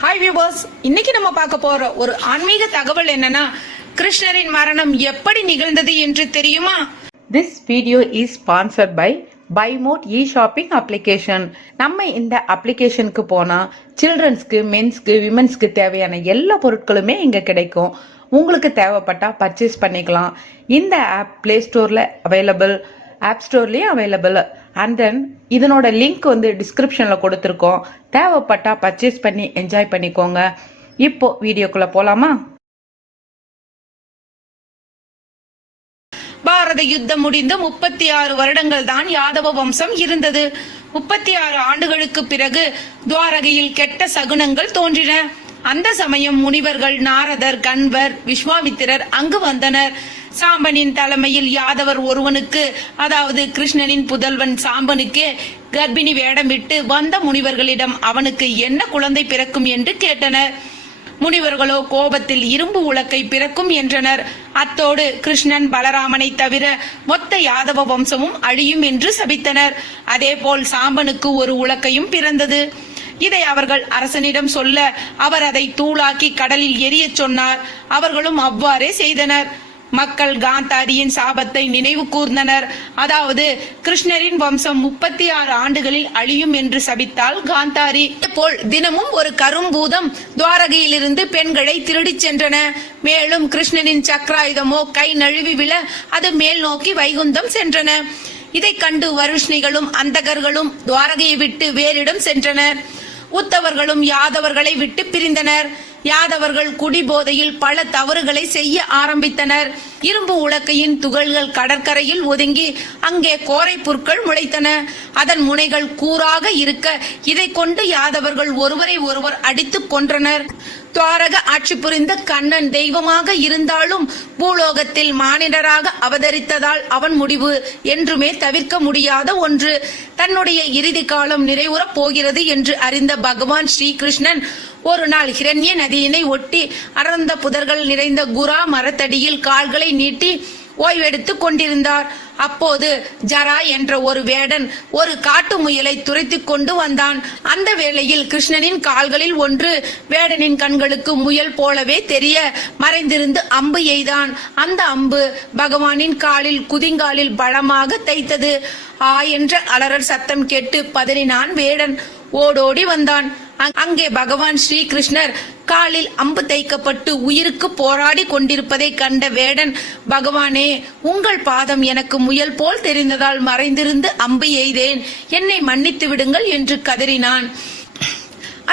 Hi viewers இன்னைக்கு நம்ம பார்க்க போற ஒரு ஆன்மீக தகவல் என்னன்னா கிருஷ்ணரின் மரணம் எப்படி நிகழ்ந்தது என்று தெரியுமா? This video is sponsored by Bymode e shopping application நம்ம இந்த அப்ளிகேஷனுக்கு போனால் சில்ட்ரன்ஸ்க்கு மென்ஸ்க்கு விமென்ஸ்க்கு தேவையான எல்லா பொருட்களுமே இங்கே கிடைக்கும். உங்களுக்கு தேவைப்பட்டால் பர்ச்சேஸ் பண்ணிக்கலாம். இந்த ஆப் ப்ளே ஸ்டோரில் அவைலபிள் ஆப் ஸ்டோர்லேயும் அவைலபிள் அண்ட் தென் இதனோட லிங்க் வந்து டிஸ்கிரிப்ஷனில் கொடுத்துருக்கோம். தேவைப்பட்டால் பர்ச்சேஸ் பண்ணி என்ஜாய் பண்ணிக்கோங்க. இப்போ வீடியோக்குள்ளே போகலாமா பாரத யுத்தம் முடிந்து முப்பத்தி ஆறு வருடங்கள் தான் யாதவ வம்சம் இருந்தது. முப்பத்தி ஆறு ஆண்டுகளுக்கு பிறகு துவாரகையில் கெட்ட சகுனங்கள் தோன்றின. அந்த சமயம் முனிவர்கள் நாரதர் கண்வர் விஸ்வாமித்திரர் அங்கு வந்தனர். சாம்பனின் தலைமையில் யாதவர் ஒருவனுக்கு அதாவது கிருஷ்ணனின் புதல்வன் சாம்பனுக்கு கர்ப்பிணி வேடமிட்டு வந்த முனிவர்களிடம் அவனுக்கு என்ன குழந்தை பிறக்கும் என்று கேட்டனர். முனிவர்களோ கோபத்தில் இரும்பு உலக்கை பிறக்கும் என்றனர். அத்தோடு கிருஷ்ணன் பலராமனை தவிர மொத்த யாதவ வம்சமும் அழியும் என்று சபித்தனர். அதேபோல் சாம்பனுக்கு ஒரு உலக்கையும் பிறந்தது. இதை அவர்கள் அரசனிடம் சொல்ல அவர் அதை தூளாக்கி கடலில் எரிய சொன்னார். அவர்களும் அவ்வாறே செய்தனர். மக்கள் காந்தாரியின் சாபத்தை நினைவு கூர்ந்தனர். அதாவது கிருஷ்ணரின் வம்சம் முப்பத்தி ஆறு ஆண்டுகளில் அழியும் என்று சபித்தால் காந்தாரி. போல் தினமும் ஒரு கரும்பூதம் துவாரகையிலிருந்து பெண்களை திருடிச் சென்றன. மேலும் கிருஷ்ணனின் சக்கராயுதமோ கை நழுவி விழ அது மேல் நோக்கி வைகுந்தம் சென்றன. இதை கண்டு வருஷ்ணிகளும் அந்தகர்களும் துவாரகையை விட்டு வேறிடம் சென்றனர். உத்தவர்களும் யாதவர்களை விட்டு பிரிந்தனர். யாதவர்கள் குடிபோதையில் பல தவறுகளை செய்ய ஆரம்பித்தனர். இரும்பு உலக்கையின் துகள்கள் கடற்கரையில் ஒதுங்கி அங்கே கோரை புற்கள் முளைத்தன. அதன் முனைகள் கூறாக இருக்க இதை கொண்டு யாதவர்கள் ஒருவரை ஒருவர் அடித்துக் கொன்றனர். துவாரக ஆட்சி புரிந்த கண்ணன் தெய்வமாக இருந்தாலும் பூலோகத்தில் மானிடராக அவதரித்ததால் அவன் முடிவு என்றுமே தவிர்க்க முடியாத ஒன்று. தன்னுடைய இறுதி காலம் நிறைவுறப் போகிறது என்று அறிந்த பகவான் ஸ்ரீகிருஷ்ணன் ஒரு நாள் ஹிரண்ய நதியினை ஒட்டி அடர்ந்த புதர்கள் நிறைந்த குரா மரத்தடியில் கால்களை நீட்டி ஓய்வெடுத்து கொண்டிருந்தார். அப்போது ஜரா என்ற ஒரு வேடன் ஒரு காட்டு முயலை துரைத்துக் கொண்டு வந்தான். அந்த வேளையில் கிருஷ்ணனின் கால்களில் ஒன்று வேடனின் கண்களுக்கு முயல் போலவே தெரிய மறைந்திருந்து அம்பு எய்தான். அந்த அம்பு பகவானின் காலில் குதிங்காலில் பலமாக தைத்தது. ஆ என்ற அலறல் சத்தம் கேட்டு பதறினான் வேடன். ஓடோடி வந்தான். அங்கே பகவான் ஸ்ரீகிருஷ்ணர் காலில் அம்பு தைக்கப்பட்டு உயிருக்கு போராடி கொண்டிருப்பதை கண்ட வேடன் பகவானே உங்கள் பாதம் எனக்கு முயல் போல் தெரிந்ததால் மறைந்திருந்து அம்பு எய்தேன். என்னை மன்னித்து விடுங்கள் என்று கதறினான்.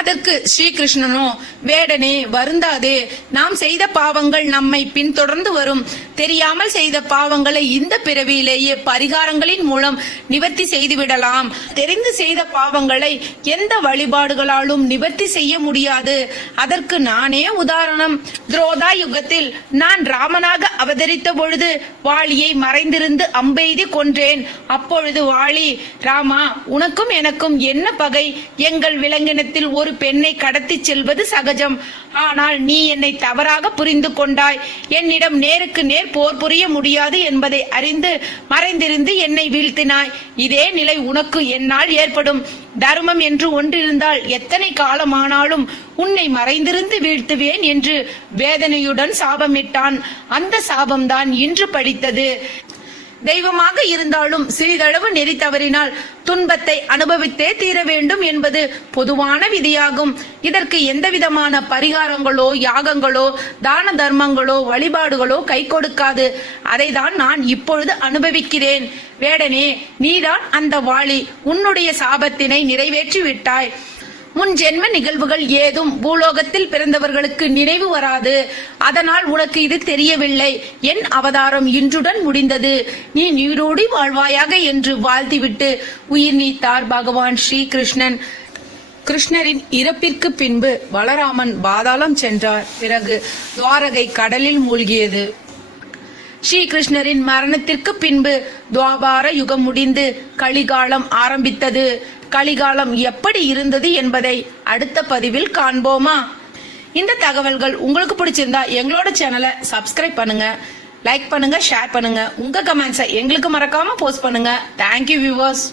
அதற்கு ஸ்ரீகிருஷ்ணனோ வேடனே வருந்தாதே நாம் செய்த பாவங்கள் நம்மை பின்தொடர்ந்து வரும். தெரியாமல் செய்த பாவங்களை இந்த பிறவியிலேயே பரிகாரங்களின் மூலம் நிவர்த்தி செய்து விடலாம் தெரிந்து செய்த பாவங்களை எந்த வழிபாடுகளாலும் நிவர்த்தி செய்ய முடியாது. அதற்கு நானே உதாரணம். துரோதா யுகத்தில் நான் ராமனாக அவதரித்த பொழுது வாளியை மறைந்திருந்து அம்பெய்தி கொன்றேன். அப்பொழுது வாளி ராமா உனக்கும் எனக்கும் என்ன பகை? எங்கள் விலங்கினத்தில் ஒரு பெண்ணை கடத்திச் செல்வது சகஜம். ஆனால் நீ என்னை தவறாக புரிந்து கொண்டாய். என்னிடம் நேருக்கு நேர் போர் புரிய முடியாது என்பதை அறிந்து மறைந்திருந்து என்னை வீழ்த்தினாய். இதே நிலை உனக்கு என்னால் ஏற்படும். தர்மம் என்று ஒன்றிருந்தால் எத்தனை காலமானாலும் உன்னை மறைந்திருந்து வீழ்த்துவேன் என்று வேதனையுடன் சாபமிட்டான். அந்த சாபம்தான் இன்று படித்தது. தெய்வமாக இருந்தாலும் சிறிதளவு நெறி தவறினால் துன்பத்தை அனுபவித்தே தீர வேண்டும் என்பது பொதுவான விதியாகும். இதற்கு எந்தவிதமான பரிகாரங்களோ யாகங்களோ தான தர்மங்களோ வழிபாடுகளோ கை கொடுக்காது. அதைதான் நான் இப்பொழுது அனுபவிக்கிறேன். வேடனே நீதான் அந்த வாளி. உன்னுடைய சாபத்தினை நிறைவேற்றி விட்டாய் முன் ஜென்ம நிகழ்வுகள் ஏதும் பூலோகத்தில் பிறந்தவர்களுக்கு நினைவு வராது. அதனால் உனக்கு இது தெரியவில்லை. என் அவதாரம் இன்றுடன் முடிந்தது. நீ நீரோடி வாழ்வாயாக என்று வாழ்த்திவிட்டு உயிர் நீத்தார் பகவான் ஸ்ரீகிருஷ்ணன். கிருஷ்ணரின் இறப்பிற்கு பின்பு பலராமன் பாதாளம் சென்றார். பிறகு துவாரகை கடலில் மூழ்கியது. ஸ்ரீகிருஷ்ணரின் மரணத்திற்கு பின்பு துவாபார யுகம் முடிந்து கலிகாலம் ஆரம்பித்தது. கலிகாலம் எப்படி இருந்தது என்பதை அடுத்த பதிவில் காண்போமா? இந்த தகவல்கள் உங்களுக்கு பிடிச்சிருந்தா எங்களோட சேனலை சப்ஸ்கிரைப் பண்ணுங்க லைக் பண்ணுங்க ஷேர் பண்ணுங்க. உங்க கமெண்ட்ஸை எங்களுக்கு மறக்காம போஸ்ட் பண்ணுங்க. Thank you viewers